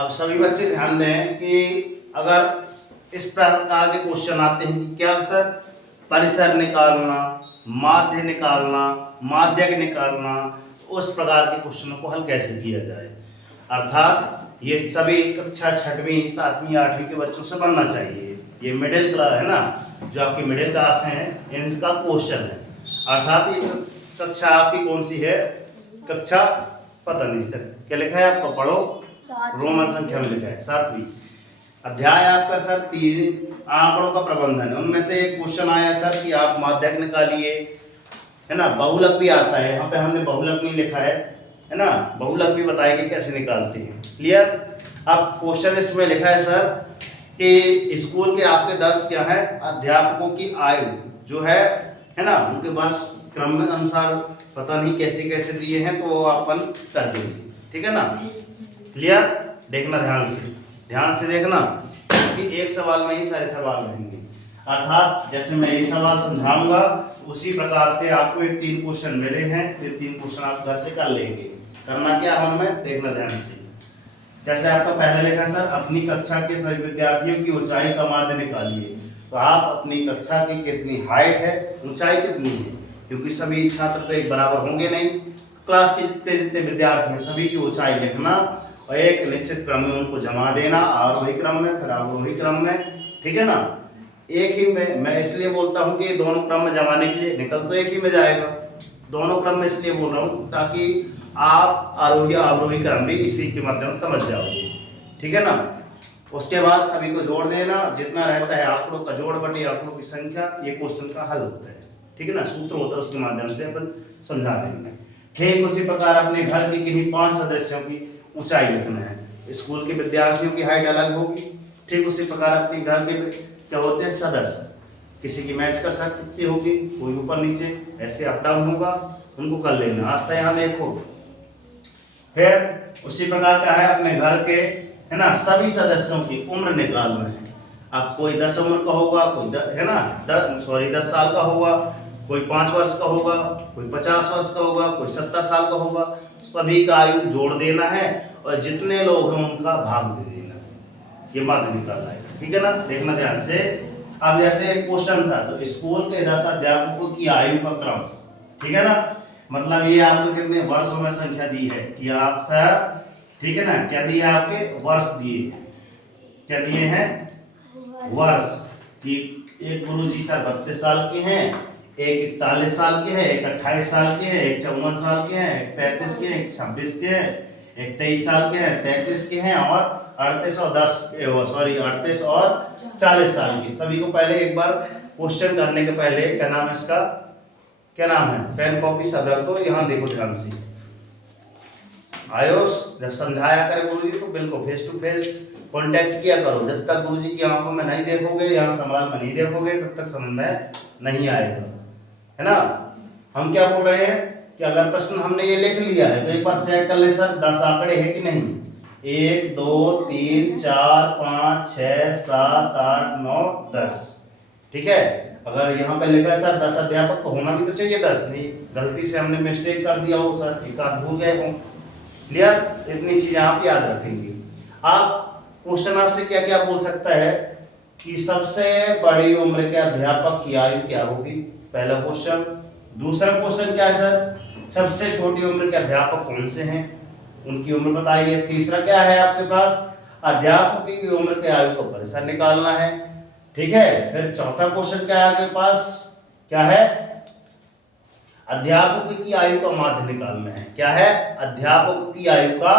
अब सभी बच्चे ध्यान दें कि अगर इस प्रकार के क्वेश्चन आते हैं कि क्या सर परिसर निकालना, माध्य निकालना, माध्यक निकालना, उस प्रकार के क्वेश्चनों को हल कैसे किया जाए। अर्थात ये सभी कक्षा 6वीं 7वीं 8वीं के बच्चों से बनना चाहिए। ये मिडिल क्लास है ना, जो आपकी मिडिल क्लास हैं इनका क्वेश्चन है। अर्थात ये कक्षा आपकी कौन सी है, कक्षा पता नहीं सर क्या लिखा है आपको, पढ़ो। रोमन संख्या में लिखा है 7वीं अध्याय आपका सर 3 आंकड़ों का प्रबंधन है। उनमें से एक क्वेश्चन आया सर कि आप माध्यक निकालिए, है ना। बहुलक भी आता है, यहाँ पे हमने बहुलक नहीं लिखा है ना। बहुलक भी बताएंगे कैसे निकालते हैं। क्लियर। अब क्वेश्चन इसमें लिखा है सर कि स्कूल के आपके 10 क्या है अध्यापकों की आयु जो है ना, उनके वर्ष क्रम के अनुसार पता नहीं कैसे कैसे दिए हैं, तो अपन कर देंगे, ठीक है ना। क्लियर। देखना ध्यान से देखना कि एक सवाल में ही सारे सवाल रहेंगे। अर्थात जैसे मैं ये सवाल समझाऊंगा उसी प्रकार से आपको ये 3 क्वेश्चन मिले हैं, ये 3 क्वेश्चन आप घर से कर लेंगे। करना क्या है उनमें, देखना ध्यान से। जैसे आपका पहले लिखा सर अपनी कक्षा के सभी विद्यार्थियों की ऊंचाई का माध्य निकालिए। तो आप अपनी कक्षा की कितनी हाइट है, ऊंचाई कितनी है, क्योंकि सभी छात्र तो एक बराबर होंगे नहीं। क्लास के जितने जितने विद्यार्थी हैं सभी की ऊंचाई लिखना और एक निश्चित क्रम में उनको जमा देना, आरोही क्रम में फिर अवरोही क्रम में, ठीक है ना। एक ही में मैं इसलिए बोलता हूँ कि दोनों क्रम में जमाने के लिए निकल तो एक ही में जाएगा। दोनों क्रम में इसलिए बोल रहा हूँ ताकि आप आरोही अवरोही क्रम भी इसी के माध्यम से समझ जाओगे, ठीक है ना। उसके बाद सभी को जोड़ देना, जितना रहता है आंकड़ों का जोड़ बटे आंकड़ों की संख्या, ये क्वेश्चन का हल होता है, ठीक है ना। सूत्र होता है, उसके माध्यम से अपन समझा देंगे। ठीक उसी प्रकार अपने घर के किन्हीं 5 सदस्यों की ऊंचाई लिखना है। स्कूल के विद्यार्थियों की हाइट अलग होगी, ठीक उसी प्रकार अपने घर के क्या होते हैं सदस्य, किसी की मैच कर सकती होगी, कोई ऊपर नीचे ऐसे अप डाउन होगा, उनको कर लेना। आस्था यहाँ देखो। फिर उसी प्रकार का है अपने घर के, है ना, सभी सदस्यों की उम्र निकालना है। अब कोई 10 उम्र का होगा, कोई 10 साल का होगा, कोई 5 वर्ष का होगा, कोई 50 वर्ष का होगा, कोई 70 साल का होगा। सभी का आयु जोड़ देना है और जितने लोग हैं उनका भाग दे देना है। ये माध्य निकालना है, ठीक है ना। देखना ध्यान से। अब जैसे एक क्वेश्चन था तो स्कूल के 10 अध्यापकों की आयु का क्रम, ठीक है ना। मतलब ये आपको कितने वर्षों में संख्या दी है कि आप सर, ठीक है ना, क्या दिए आपके वर्ष दिए, क्या दिए हैं वर्ष। कि एक गुरुजी सर 32 साल के हैं, एक 41 साल के हैं, एक 28 साल के हैं, एक 54 साल के हैं, एक 35 के हैं, एक 26 के हैं, एक 23 साल के हैं, 33 के हैं और 38 और 40 साल की। सभी को पहले एक बार क्वेश्चन करने के पहले क्या नाम है इसका, क्या नाम है, पेन कॉपी सब रख दो। यहाँ देखो ध्यान से। आयुष जब समझाया करे गुरुजी तो बिल्कुल फेस टू फेस कांटेक्ट किया करो। जब तक गुरुजी की आंखों में नहीं देखोगे, यहाँ समाज में नहीं देखोगे, तब तक समझ में नहीं आएगा, है ना। हम क्या बोल रहे हैं कि अगर प्रश्न हमने ये लिख लिया है तो एक बार चेक कर ले सर 10 आंकड़े हैं कि नहीं। 1 2 3 4 5 6 7 8 9 10, ठीक है। अगर यहाँ पे लिखा है सर 10 अध्यापक तो होना भी तो चाहिए 10। नहीं, गलती से हमने मिस्टेक कर दिया हो सर, एक आध भूल गए हो। क्लियर। इतनी चीजें आप याद रखेंगे। आप क्वेश्चन आपसे क्या क्या बोल सकता है कि सबसे बड़ी उम्र के अध्यापक की आयु क्या होगी, पहला क्वेश्चन। दूसरा क्वेश्चन क्या है सर, सबसे छोटी उम्र के अध्यापक कौन से हैं, उनकी उम्र बताइए। तीसरा क्या है आपके पास, अध्यापकों की उम्र के आयु का परिसर निकालना है, ठीक है। फिर चौथा क्वेश्चन क्या है आपके पास, क्या है, अध्यापकों की आयु का माध्य निकालना है। क्या है, अध्यापकों की आयु का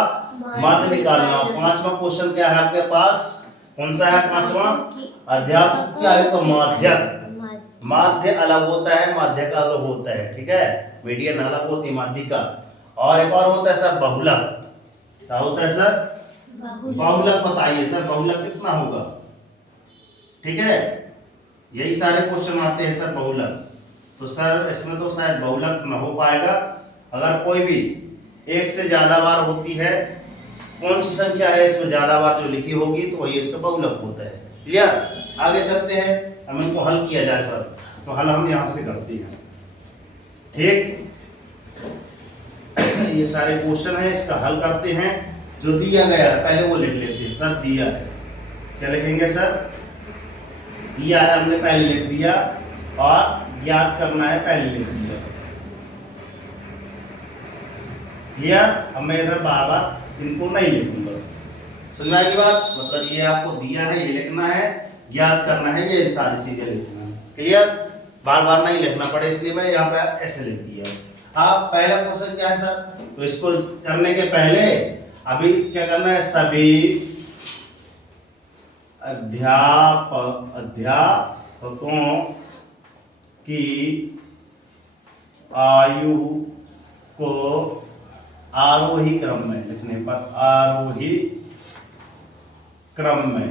माध्य निकालना। पांचवा क्वेश्चन क्या है आपके पास, कौन सा है पांचवा, अध्यापक की आयु का माध्य। माध्य अलग होता है, माध्य का अलग होता है, ठीक है। मीडियन अलग होती है माध्य का। और एक और होता है सर बहुलक। क्या होता है सर, बहुलक बताइए सर, बहुलक कितना होगा, ठीक है। यही सारे क्वेश्चन आते हैं सर बहुलक। तो सर इसमें तो शायद बहुलक न हो पाएगा। अगर कोई भी एक से ज्यादा बार होती है, कौन सी संख्या है इसमें ज्यादा बार जो लिखी होगी तो वही इसका बहुलक होता है। क्लियर। आगे चलते हैं, हम इनको हल किया जाए सर। तो हल हम यहाँ से करते हैं, ठीक। ये सारे क्वेश्चन है, इसका हल करते हैं। जो दिया गया है पहले वो लिख लेते हैं। सर दिया है, क्या लिखेंगे सर? दिया है हमने पहले लिख दिया, और याद करना है पहले लिख दिया। क्लियर? अब मैं इधर बार बार इनको नहीं लिखूंगा। समझ आएगी बात? मतलब ये आपको दिया है, ये लिखना है, याद करना है, ये सारी चीजें लिखना है। क्लियर? बार बार नहीं लिखना पड़े, इसलिए मैं यहाँ पे ऐसे लिख दिया। आप पहला क्वेश्चन क्या है सर? तो इसको करने के पहले अभी क्या करना है? सभी अध्यापकों की आयु को आरोही क्रम में लिखने पर, आरोही क्रम में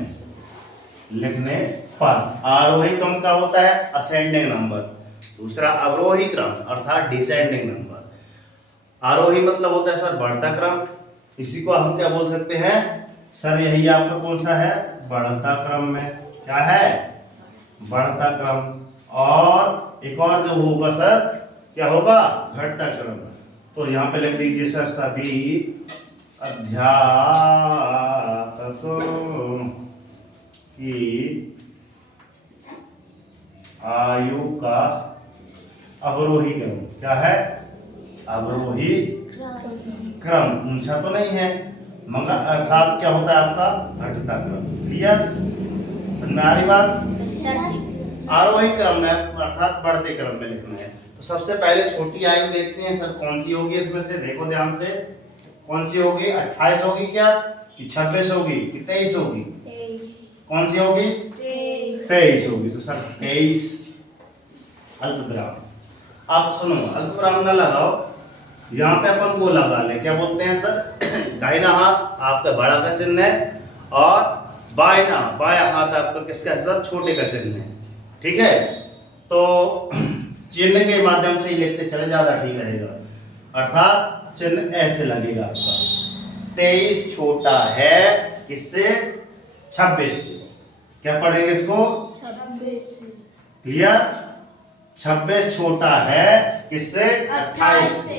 लिखने पर, आरोही क्रम का होता है असेंडिंग नंबर, दूसरा अवरोही क्रम अर्थात डिसेंडिंग नंबर। आरोही मतलब होता है सर बढ़ता क्रम, इसी को हम क्या बोल सकते हैं सर? यही आपका कौन सा है? बढ़ता क्रम में। क्या है? बढ़ता क्रम। और एक और जो होगा सर, क्या होगा? घटता क्रम। तो यहाँ पे लिख दीजिए सर, सभी अध्यापकों की आयु का अवरोही क्रम। क्या है? अवरोही क्रम। ऊंचा तो नहीं है, मगर अर्थात क्या होता है आपका? घटता क्रम। क्लियर? समझ में आ रही बात? आरोही क्रम में अर्थात बढ़ते क्रम में लिखना है। तो सबसे पहले छोटी आयु देखते हैं सर, कौन सी होगी इसमें से? देखो ध्यान से, कौन सी होगी? 28 होगी क्या? कि 26 होगी कि 23 होगी? कौन सी होगी? 23 होगी। तो सर 23 अल्पविराम। आप सुनो, अल्पविराम ना लगाओ, यहाँ पे अपन वो लगा ले, क्या बोलते हैं सर? दाहिना हाथ आपका बड़ा का चिन्ह है, और बायां हाथ आपका किसका है सर? छोटे का चिन्ह है। ठीक है? तो चिन्ह के माध्यम से ही लिखते चले, ज्यादा ठीक रहेगा। अर्थात चिन्ह ऐसे लगेगा आपका, 23 छोटा है किससे? 26 से। क्या पढ़ेंगे इसको? 26 से। क्लियर? 26 छोटा है किससे? 28 से।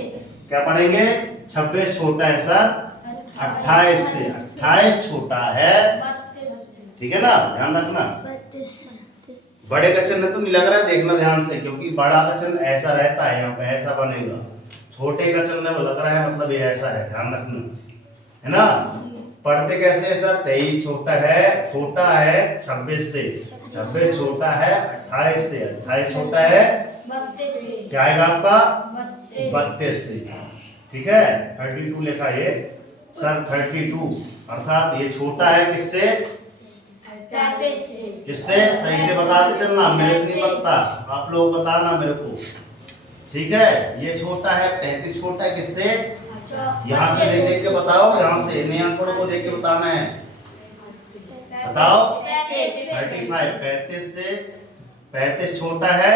क्या पढ़ेंगे? 26 छोटा है सर 28 से। 28 छोटा है, ठीक है ना? ध्यान रखना, बड़े का चिन्ह तो नहीं लग रहा है, देखना ध्यान से, क्योंकि बड़ा का चिन्ह ऐसा रहता है, यहाँ पे ऐसा बनेगा। छोटे का चिन्ह लग रहा है, मतलब ये ऐसा है, ध्यान रखना, है ना? पढ़ते कैसे है सर? 23 छोटा है 26 से, 26 छोटा है 28 से, 28 छोटा है 32 से। क्या आएगा आपका? 32 से। ठीक है? 32 लिखा ये सर, 32 अर्थात ये छोटा है किससे? 33 से। किससे? सही से बताते चलना, मेरे से नहीं बनता, आप लोग बताना मेरे को। ठीक है? ये छोटा है 33 छोटा है किससे? यहाँ से देख के बताओ, यहाँ से नए आंकड़ों को देख के बताना है। बताओ। 35 35 से, 35 छोटा है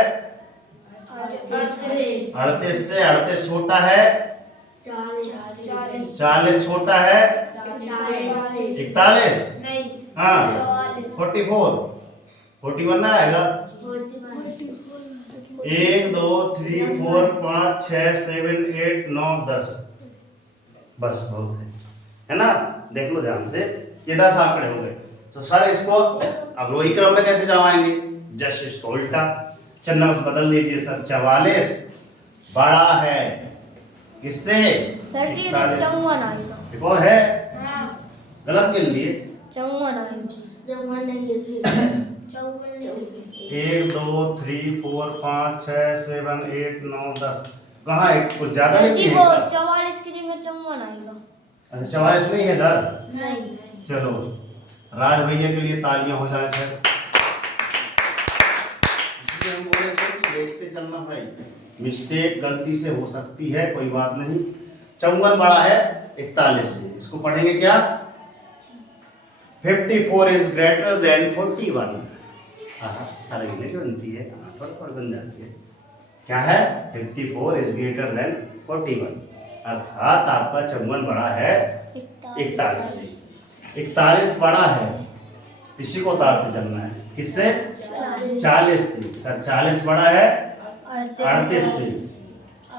38 से, 38 छोटा है 40 छोटा है 41 नहीं, हाँ 44 41 ना आएगा। 1 2 3 4 5 6 7 8 9 10, बस बहुत है ना? देख लो ध्यान से, ये 10 आंकड़े हो गए। तो सर इसको अवरोही क्रम में कैसे जमाएंगे? जस्ट इसको उल्टा चिन्ह बदल दीजिए सर। 44 बड़ा है किससे? सर जी 54 आएगा। एक और है गलत के लिए 54 आएगा। 1 2 3 4 5 6 7 8 9 10, कहाँ है? कुछ ज्यादा नहीं है। 44 की जगह 54 आएगा। अच्छा 44 नहीं है दर? नहीं। चलो राज भैया के लिए तालियां हो जाए फिर। इसलिए हम बोले थे कि देखते चलना भाई, मिस्टेक गलती से हो सकती है, कोई बात नहीं। 54 बड़ा है 41 से, इसको पढ़ेंगे क्या? 54 इज ग्रेटर देन 41। सारा इंग्लिश बनती है, थोड़ा थोड़ा बन जाती है। क्या है? 54 इज ग्रेटर देन 41, अर्थात आपका 54 बड़ा है 41 से। 41 बड़ा है, इसी को उतारते चलना है किससे? 40 से। सर 40 बड़ा है 38 से।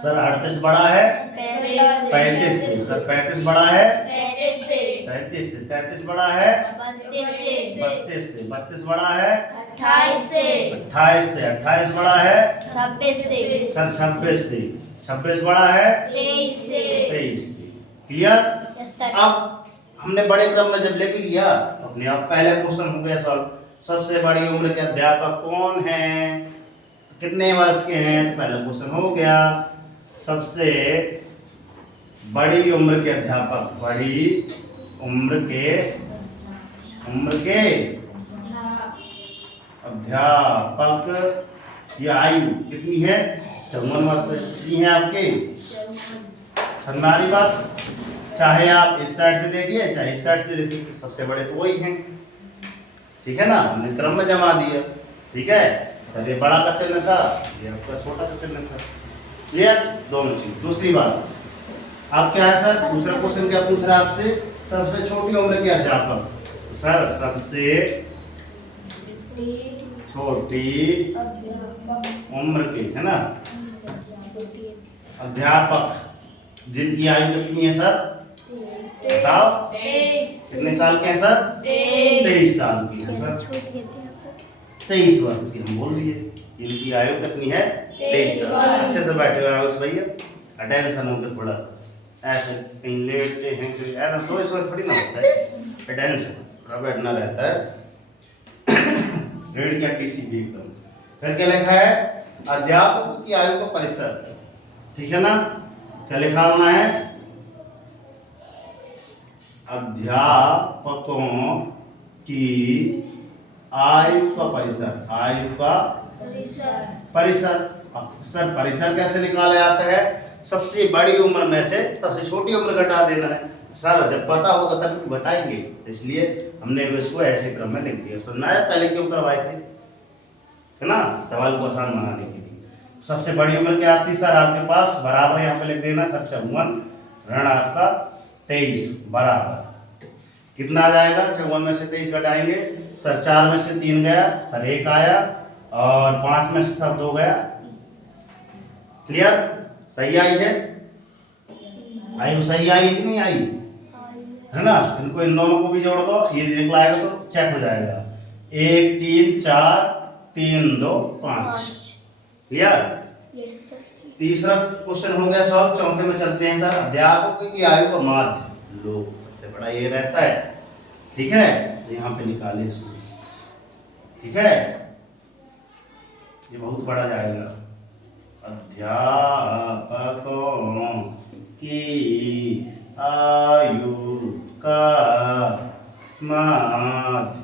सर 38 बड़ा है 35 से। सर 35 बड़ा है 35 से। 33 से। 33 बड़ा है 32 से। 32 बड़ा है 28 से। 28 बड़ा है 26 से। सर 26 से। 26 बड़ा है 23 से। क्लियर? अब हमने बड़े क्रम में जब लिख लिया तो अपने आप पहले क्वेश्चन हो गया सॉल्व। सबसे बड़ी उम्र के अध्यापक कौन है, कितने वर्ष के हैं, तो पहला क्वेश्चन हो गया। सबसे बड़ी उम्र के अध्यापक, बड़ी उम्र के अध्यापक की आयु कितनी है? 54 वर्ष कितनी है आपकी? सम्मानी बात, चाहे आप इस साइड से देखिए चाहे इस साइड से देखिए, सबसे बड़े तो वही हैं। ठीक है ना, हमने क्रम में जमा दिया। ठीक है सर, ये बड़ा का चिन्ह था, ये आपका छोटा का चिन्ह था। क्लियर? दोनों चीज। दूसरी बात, आप क्या है सर, दूसरा क्वेश्चन क्या पूछ रहा है आपसे? सबसे छोटी उम्र के अध्यापक। तो सर सबसे छोटी उम्र के, है ना, अध्यापक जिनकी आयु कितनी है सर? बताओ कितने साल के हैं सर? 23 साल की है सर। 23 वर्ष की हम बोल दिए। इनकी आयु कितनी है? 23 साल। अच्छे से बैठे हुए आयुष भैया, अटेंशन होकर थोड़ा ऐसे कहीं लेटे हैं, ऐसा सोए थोड़ी ना होता है। अटेंशन थोड़ा बैठना रहता है। रेड क्या टीसी भी एकदम। फिर क्या लिखा है? अध्यापक की आयु का परिसर। ठीक है ना, क्या लिखा होना है? अध्यापकों की आयु का परिसर। आयु का परिसर। सर परिसर कैसे निकाला जाता है? सबसे बड़ी उम्र में से सबसे छोटी उम्र घटा देना है। सर जब पता होगा तब बताएंगे, इसलिए हमने इसको ऐसे क्रम में लिख दिया। सुनना है पहले क्यों करवाए थे, है ना, सवाल को आसान बनाने के लिए। सबसे बड़ी उम्र क्या आती सर आपके पास? बराबर यहाँ पे लिख देना सर 54 ऋण आपका 23 बराबर कितना आ जाएगा? 54 में से 23 घटाएंगे सर, 4 में से 3 गया सर, 1 आया, और 5 में से सर 2 गया। क्लियर? सही आई है? आयु सही आई है कि नहीं आई? है ना, इनको इन दोनों को भी जोड़ दो, ये देख लाएगा तो चेक हो जाएगा। 1 3 4 3 2 5। क्लियर? तीसरा क्वेश्चन हो गया सॉल्व। चौथे में चलते हैं सर। अध्यापक की आयु का माध्य लो, सबसे बड़ा ये रहता है। ठीक है, यहाँ पे निकाले इसको। ठीक है, ये बहुत बड़ा जाएगा। अध्यापकों की आयु का माध्य।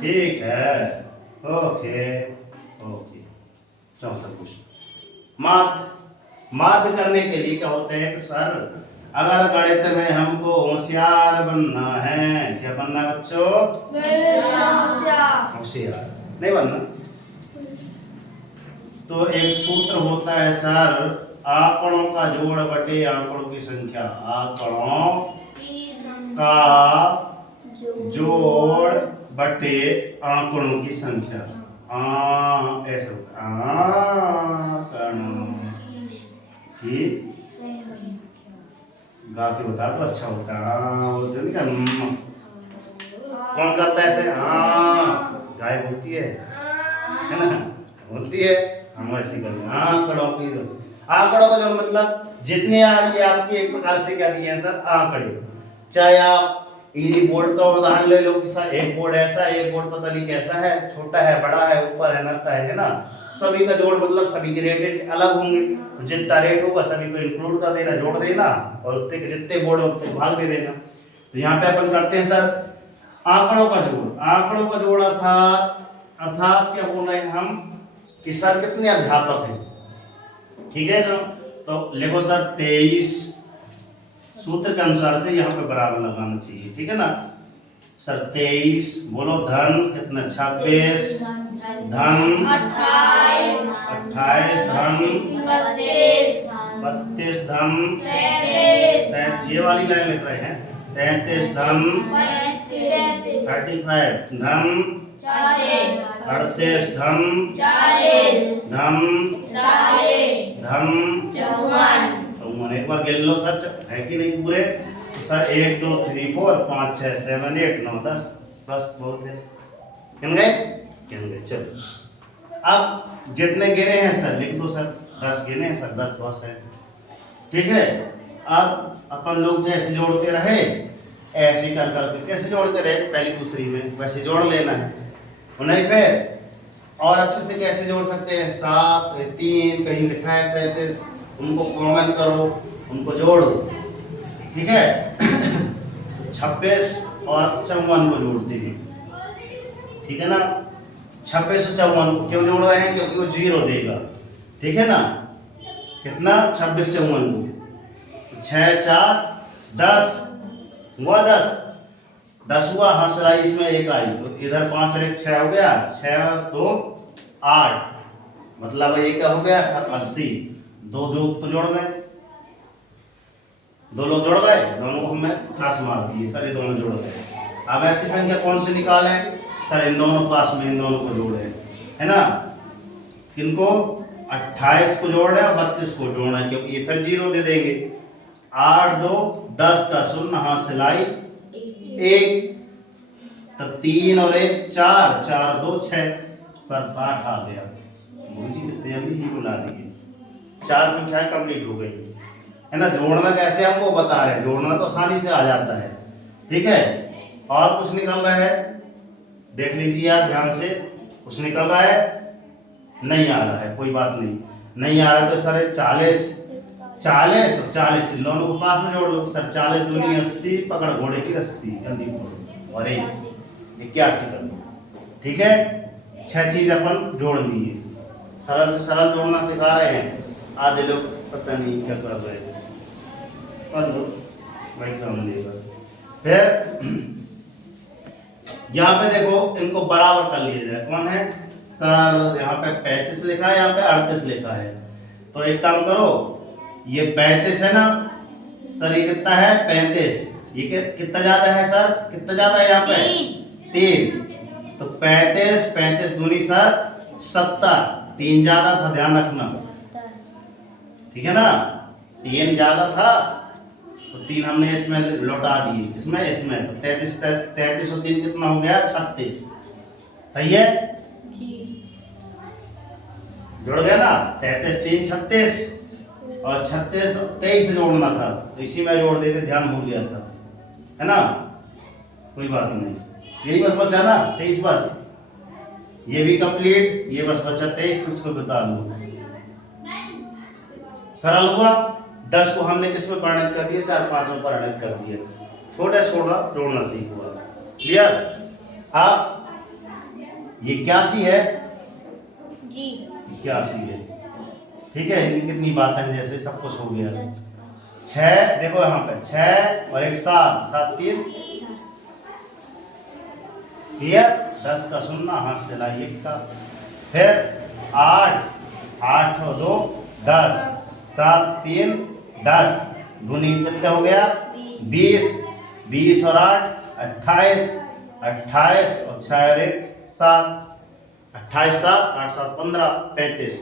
ठीक है, ओके ओके। चौथा क्वेश्चन, माध्य करने के लिए क्या होता है कि सर अगर गणित में हमको होशियार बनना है, क्या बनना है बच्चों? होशियार नहीं बनना, तो एक सूत्र होता है सर, आंकड़ों का जोड़ बटे आंकड़ों की संख्या। आंकड़ों का जोड़ बटे आंकड़ों की संख्या। ऐसा होता है, आंकड़ों की गा के बता तो अच्छा होता है। कौन करता है ऐसे? गाय बोलती है ना, बोलती है, हम ऐसे करते हैं। आंकड़ों का जो मतलब जितने ये आपके एक प्रकार से क्या दिए हैं सर? आंकड़े। चाहे आप ई बोर्ड का उदाहरण ले लो कि सर एक बोर्ड ऐसा है, एक बोर्ड पता नहीं कैसा है, छोटा है, बड़ा है, ऊपर है, नलका है ना, सभी का जोड़ मतलब सभी के रेट अलग होंगे, तो जितना रेट होगा सभी को इंक्लूड कर देना, जोड़ देना, और उतने के जितने बोर्ड हो उतने भाग दे देना। तो यहाँ पे अपन करते हैं सर आंकड़ों का जोड़। आंकड़ों का जोड़ अर्थात क्या बोल रहे हैं हम कि सर कितने अध्यापक हैं। ठीक है ना, तो लिखो सर 23 सूत्र के अनुसार से यहाँ पे बराबर लगाना चाहिए। ठीक है ना सर, 23 बोलो धन कितना? 26 धन 28 धन 32 धन 33, ये वाली लाइन लिख रहे हैं। 33 धन 35 धन 38 धन धन धन 54। एक बार गिन लो सर, है कि नहीं पूरे? सर 1 2 3 4 5 6 7 8 9 10 बस बहुत है। गिन गए? गिन गए। चलो अब जितने गिने हैं सर लिख दो सर। 10 गिने हैं सर, 10 बस है। ठीक है। अब अपन लोग जैसे जोड़ते रहे ऐसे ही कर करके कैसे जोड़ते रहे पहली दूसरी में वैसे जोड़ लेना है। नहीं फिर और अच्छे से कैसे जोड़ सकते हैं? 7 3 कहीं लिखा है 37, उनको कॉमन करो, उनको जोड़ो। ठीक है। 26 और 54 को जोड़ते हैं। ठीक है ना। 26 और 54 को क्यों जोड़ रहे हैं? क्योंकि वो 0 देगा। ठीक है ना। कितना? 26 54 को 6 4 10 हुआ 10 10 हुआ। हाँ सर इसमें 1 आई तो इधर 5 और 1 6 हो गया। 6 2 8 मतलब ये क्या हो गया सर? 80। दो तो जोड़ गए, 2 लोग जोड़ गए, दोनों को हमने क्रॉस मार दिए सर, ये दोनों जोड़ गए। अब ऐसी संख्या कौन सी निकालें सर? इन दोनों पास में इन दोनों को जोड़े, है ना। किनको? 28 को जोड़ रहे हैं और 32 को जोड़ना है क्योंकि ये फिर 0 दे देंगे। 8 2 10 का शून्य, हाथ से लाई 1 तो 3 और 1 4 4 2 6 सर 60 आ गया। जी कितने जल्दी ही बुला दिए। 4 संख्याएं कंप्लीट हो गई, है ना। जोड़ना कैसे हमको बता रहे हैं, जोड़ना तो आसानी से आ जाता है। ठीक है। और कुछ निकल रहा है देख लीजिए आप ध्यान से। कुछ निकल रहा है? नहीं आ रहा है, कोई बात नहीं। नहीं आ रहा है तो सर 40 40 और 40 इन दोनों को पास में जोड़ लो सर। 40 दूनी 80, पकड़ घोड़े की रस्सी जल्दी पकड़ो और 81 कर लो। ठीक है। 6 चीज अपन जोड़ लिए। सरल से सरल जोड़ना सिखा रहे हैं। आधे लोग पता नहीं क्या कर रहे हैं, कर लो भाई काम देगा। फिर यहाँ पे देखो इनको बराबर कर लिया जाए। कौन है सर? यहाँ पे 35 लिखा है, यहाँ पे 38 लिखा है। तो एक काम करो, ये 35 है ना सर, ये कितना है? 35। ये कितना ज्यादा है सर? कितना ज्यादा है यहाँ पे? 3। तो 35 35 दूनी सर 70। 3 ज्यादा था, ध्यान रखना। ठीक है ना। 3 ज्यादा था तो 3 हमने इसमें लौटा दिए, इसमें तो 33 और 3 कितना हो गया? 36। सही है, जुड़ गया ना। 33 3 36 और 36 23 जोड़ना था तो इसी में जोड़ देते, ध्यान भूल गया था, है ना। कोई बात नहीं, यही बस बचा ना 23 बस। ये भी कंप्लीट, ये बस बचा 23, तो इसको बता लो। सरल हुआ। 10 को हमने किस में परिणत कर दिया? 4 5 में परिणत कर दिया। छोटा छोटा जोड़ना सीख हुआ। क्लियर? आप ये 81 है जी, 81 है। ठीक है। इनकी कितनी बातें हैं, जैसे सब कुछ हो गया। 6 देखो यहाँ पे 6 और 1 7 7 3 क्लियर। 10 का शून्य, हाथ से लाइए 1 का। फिर 8 8 और 2 10 7 3 10 दूनी कितना हो गया? 20 20 और 8 28 28 और 6 और 1 7 28 7 8 7 15 35,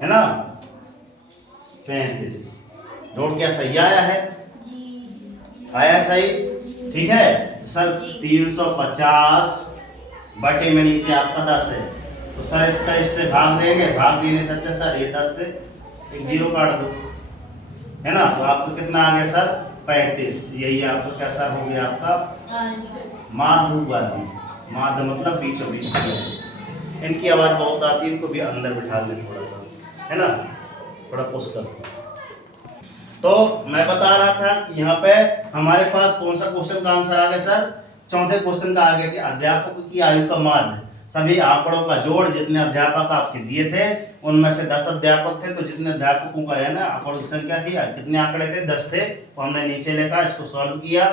है ना। 35 जोड़ क्या सही आया है? आया सही। ठीक है सर। 350 बटे में नीचे आपका 10 है तो सर इसका इससे भाग देंगे, भाग देने से अच्छा सर ये 10 से एक 0 काट दो, है ना। तो आपको कितना आ गया सर? 35। यही आपको कैसा हो गया आपका माधुवादी। माध मतलब बीचों बीच। इनकी आवाज बहुत आती है, इनको भी अंदर बिठा लें थोड़ा सा, है ना, थोड़ा पुश कर दो। तो मैं बता रहा था कि यहाँ पे हमारे पास कौन सा क्वेश्चन का आंसर आ गया सर? चौथे क्वेश्चन का आ गया कि अध्यापकों की आयु का माध्य सभी आंकड़ों का जोड़। जितने अध्यापक आपके दिए थे उनमें से 10 अध्यापक थे, तो जितने अध्यापकों का है ना आंकड़ों की संख्या थी, कितने आंकड़े थे? 10 थे। तो हमने नीचे लिखा, इसको सॉल्व किया,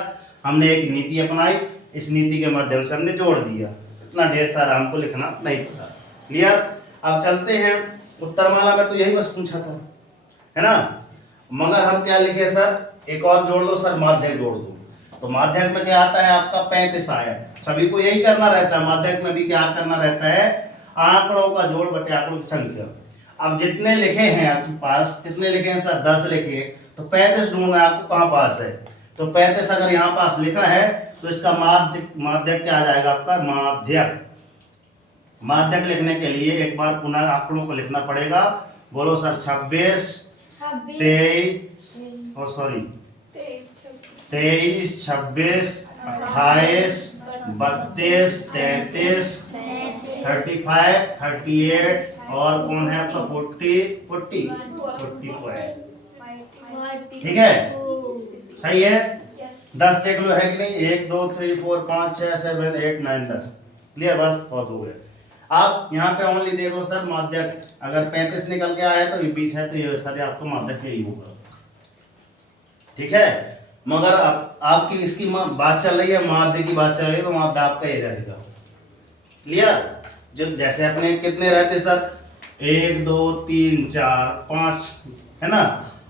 हमने एक नीति अपनाई, इस नीति के माध्यम से हमने जोड़ दिया। इतना ढेर सारा हमको लिखना नहीं पता। क्लियर? अब चलते हैं उत्तरमाला में, तो यही बस पूछा था, है ना। मगर हम क्या लिखे सर? एक और जोड़ दो सर, माध्यक जोड़ दो। तो माध्यक में क्या आता है आपका? 35 आया। सभी को यही करना रहता है, माध्यक में भी क्या करना रहता है? आंकड़ों का जोड़ बटे आंकड़ों की संख्या। अब जितने लिखे हैं आपके पास, कितने लिखे हैं सर? 10 लिखे, तो 35 ढूंढना है आपको कहाँ पास है। तो 35 अगर यहाँ पास लिखा है तो इसका माध्यक क्या आ जाएगा आपका, माध्यक। माध्यक लिखने के लिए एक बार पुनः आंकड़ों को लिखना पड़ेगा। बोलो सर 26, 23, और सॉरी 23, 26, 28, 32, 33, 35, 38 और कौन है आपका 40 है। ठीक है, सही है। 10 देख लो है कि नहीं, 1 2 3 4 5 6 7 8 9 10। क्लियर, बस बहुत हो गए। आप यहाँ पे ओनली देख लो सर माध्यक, अगर 35 निकल के आया तो ये 20 है तो ये सर आपको माध्यक यही होगा। ठीक है, मगर आपकी इसकी बात चल रही है, माध्य की बात चल रही है, तो माध्य आपका ये रहेगा। क्लियर, जब जैसे अपने कितने रहते सर, 1 2 3 4 5 है ना,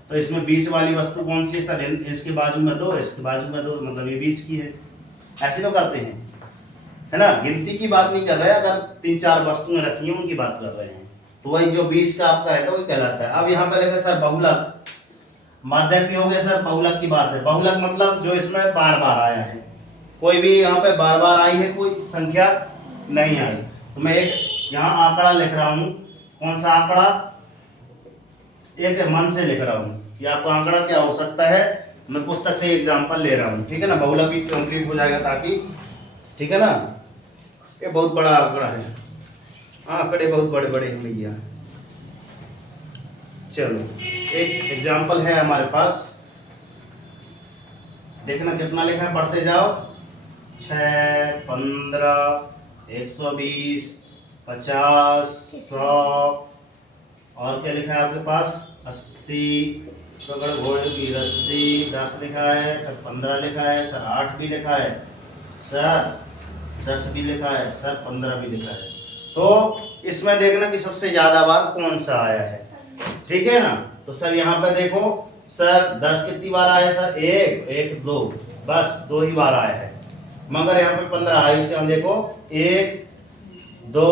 तो इसमें बीच वाली वस्तु कौन सी है सर, इसके बाजू में 2, इसके बाजू में 2, मतलब ये बीच की है। ऐसे तो करते हैं, है ना, गिनती की बात नहीं कर रहे हैं, अगर 3-4 वस्तुएं रखी हैं उनकी बात कर रहे हैं, तो वही जो 20 का आपका रहता है वही कहलाता है। अब यहाँ पे लिखा सर बहुलक, माध्यक भी हो गया सर, बहुलक की बात है। बहुलक मतलब जो इसमें बार बार आया है, कोई भी यहाँ पे बार बार आई है कोई संख्या नहीं आई, तो मैं एक यहाँ आंकड़ा लिख रहा हूँ। कौन सा आंकड़ा, एक मन से लिख रहा हूँ, ये आपका आंकड़ा क्या हो सकता है, मैं पुस्तक से एग्जांपल ले रहा हूँ। ठीक है ना, बहुलक भी कंप्लीट हो जाएगा ताकि, ठीक है ना, ये बहुत बड़ा आंकड़ा है, आंकड़े बहुत बड़े बड़े हैं भैया। चलो एक एग्जांपल है हमारे पास, देखना कितना लिखा है, पढ़ते जाओ। 6 15 120 50 100 और क्या लिखा है आपके पास, 80 पकड़ घोड़े की रस्सी 10 लिखा है, फिर 15 लिखा है सर, 8 भी लिखा है सर, 10 भी लिखा है सर, 15 भी लिखा है। तो इसमें देखना कि सबसे ज्यादा बार कौन सा आया है। ठीक है ना, तो सर यहाँ पे देखो सर 10 कितनी बार आया सर, 1 1 2, बस 2 ही बार आया है। मगर यहाँ पे 15 आई, इसे हम देखो 1 2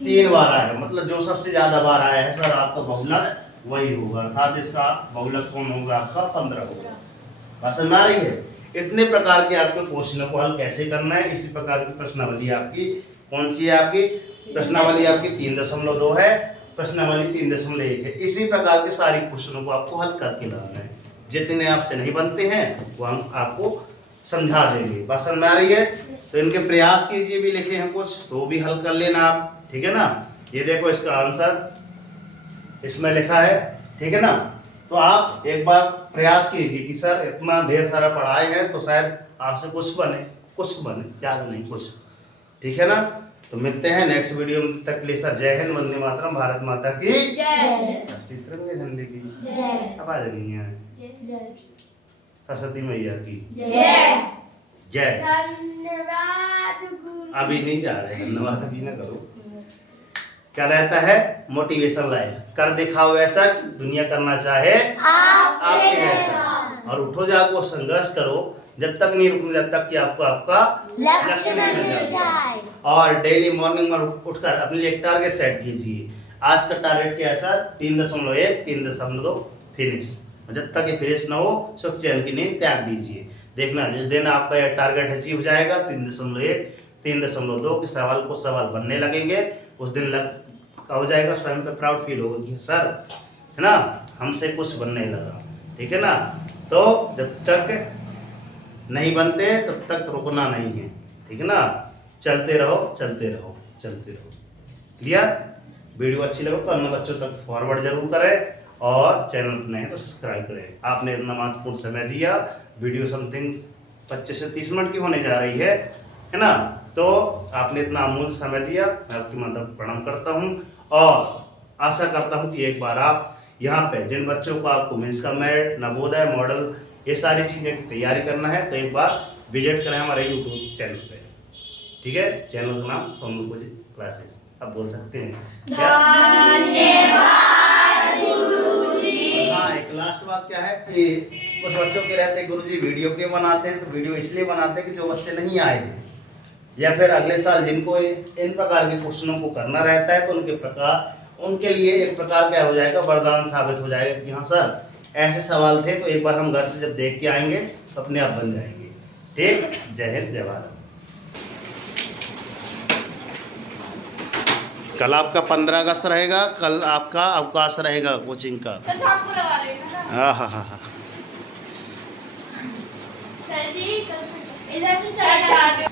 3 बार आया है, मतलब जो सबसे ज्यादा बार आया है सर आपका बहुलक वही होगा, अर्थात इसका बहुलक कौन होगा आपका 15 होगा। बात समझ में आ रही है। इतने प्रकार के आपके क्वेश्चनों को हल कैसे करना है, इसी प्रकार की प्रश्नावली आपकी कौन सी है, आपकी प्रश्नावली आपकी 3.2 है, प्रश्नावली 3.1 है। इसी प्रकार के सारे क्वेश्चनों को आपको हल करके लाना है, जितने आपसे नहीं बनते हैं वो हम आपको समझा देंगे। बात समझ में आ रही है, तो इनके प्रयास कीजिए, भी लिखे हैं कुछ तो भी हल कर लेना आप। ठीक है ना, ये देखो इसका आंसर इसमें लिखा है। ठीक है ना, तो आप एक बार प्रयास कीजिए कि सर इतना ढेर सारा पढ़ाए हैं तो शायद आपसे कुछ बने, ज़्यादा नहीं कुछ। ठीक है ना, तो मिलते हैं नेक्स्ट वीडियो में, तक के लिए सर जय हिंद, वंदे मातरम, भारत माता की जय, राष्ट्रीय तिरंगे झंडे की जय, आवाज नहीं है, सरस्वती मैया की जय जय। धन्यवाद गुरु। अभी नहीं जा रहे, धन्यवाद अभी ना करो। क्या रहता है, मोटिवेशन लाइफ, कर दिखाओ ऐसा दुनिया करना चाहे आपके जैसा, और उठो जागो संघर्ष करो, जब तक नहीं रुकने, जब तक कि आपको आपका लक्ष्य नहीं मिल जाए। और डेली मॉर्निंग में उठकर अपने लिए एक टारगेट सेट कीजिए। आज का टारगेट क्या है सर, 3.1 3.2 फिनिश, जब तक ये फिनिश ना हो सुख चैन की नींद त्याग दीजिए। देखना जिस दिन आपका यह टारगेट अचीव हो जाएगा 3.1 3.2 के सवाल को सवाल बनने लगेंगे, उस दिन हो जाएगा, स्वयं पे प्राउड फील होगा कि सर है ना हमसे कुछ बनने लगा। ठीक है ना, तो जब तक नहीं बनते तब तक रुकना नहीं है। ठीक है ना, चलते रहो चलते रहो चलते रहो। क्लियर, वीडियो अच्छी लगे तो अन्य बच्चों तक फॉरवर्ड जरूर करें, और चैनल पर नए हैं तो सब्सक्राइब करें। आपने इतना महत्वपूर्ण समय दिया, वीडियो समथिंग 25 से 30 मिनट की होने जा रही है ना, तो आपने इतना अमूल्य समय दिया, मैं आपकी मतलब प्रणाम करता हूँ, और आशा करता हूँ कि एक बार आप यहाँ पे जिन बच्चों को आपको मीन्स का मेरिट, नवोदय, मॉडल, ये सारी चीज़ें की तैयारी करना है, तो एक बार विजिट करें हमारे यूट्यूब चैनल पे। ठीक है, चैनल का नाम सोनू क्लासेस, आप बोल सकते हैं। हाँ, एक लास्ट बात क्या है कि कुछ बच्चों के रहते हैं गुरुजी वीडियो क्यों बनाते हैं, तो वीडियो इसलिए बनाते हैं कि जो बच्चे नहीं आए हैं या फिर अगले साल जिनको इन प्रकार के क्वेश्चनों को करना रहता है, तो उनके लिए एक प्रकार क्या हो जाएगा, वरदान साबित हो जाएगा कि हाँ सर ऐसे सवाल थे, तो एक बार हम घर से जब देख के आएंगे तो अपने आप बन जाएंगे। ठीक, जय हिंद जय भारत। कल आपका 15 अगस्त रहेगा, कल आपका अवकाश रहेगा कोचिंग का। सर साहब को लगा लेना ना। हाँ। सर जी इधर से सर